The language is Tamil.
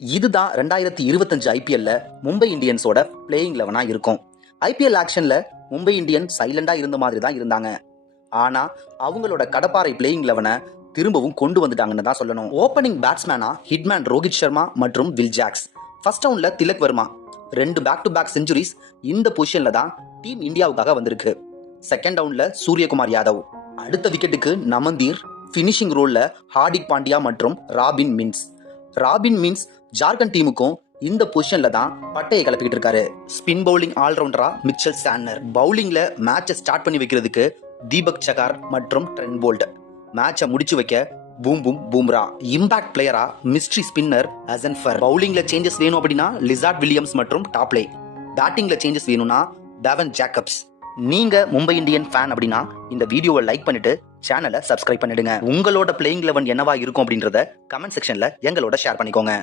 இதுதான் 2025 ஐபிஎல்ல மும்பை இந்தியன்ஸோட பிளேயிங் 11 இருக்கும். ஐபிஎல் ஆக்ஷன்ல மும்பை இந்தியன்ஸ் சைலண்டா இருந்த மாதிரி தான் இருந்தாங்க. ஆனா அவங்களோட கடப்பாறை பிளேயிங் 11 திரும்பவும் கொண்டு வந்துட்டாங்கன்னு தான் சொல்லணும். ஓப்பனிங் பேட்ஸ்மேனா ஹிட்மேன் ரோஹித் சர்மா மற்றும் வில் ஜாக்ஸ். ஃபர்ஸ்ட் ரவுண்ட்ல Tilak Varma 2 back to back centuries இந்த பொசிஷன்ல தான் டீம் இந்தியாவுக்காக வந்திருக்கு. செகண்ட் ரவுண்ட்ல சூரியகுமார் யாதவ், அடுத்த விக்கெட்டுக்கு நமந்தீர், பினிஷிங் ரோல்ல ஹார்திக் பாண்டியா மற்றும் ராபின் மின்ஸ் ஜார்க்கண்ட் டீமுக்கும் இந்த பொசிஷன்ல தான் பட்டையை கிளப்பிட்டு இருக்காரு. ஸ்பின் பவுலிங் ஆல்ரவுண்டரா மிச்சல் சாண்டனர், பவுலிங்ல மேட்சை ஸ்டார்ட் பண்ணி வைக்கிறதுக்கு தீபக் சகார் மற்றும் ட்ரெண்ட் போல்ட், மேட்சை முடிச்சு வைக்க பூம்ரா, இம்பாக்ட் பிளேயரா மிஸ்ட்ரி ஸ்பின்னர் அசன்ஃபர். பவுலிங்ல சேஞ்சஸ் வேணும் அப்படின்னா லிசார்ட் வில்லியம்ஸ் மற்றும் டாப்லே, பேட்டிங்ல சேஞ்சஸ் வேணும்னா டெவன் ஜேக்கப்ஸ். நீங்க மும்பை இந்தியன் ஃபேன் அப்படின்னா இந்த வீடியோவை லைக் பண்ணிட்டு சேனலை சப்ஸ்கிரைப் பண்ணிடுங்க. உங்களோட பிளேயிங் 11 என்னவா இருக்கும் அப்படின்றத கமெண்ட் செக்ஷன்ல எங்களோட ஷேர் பண்ணிக்கோங்க.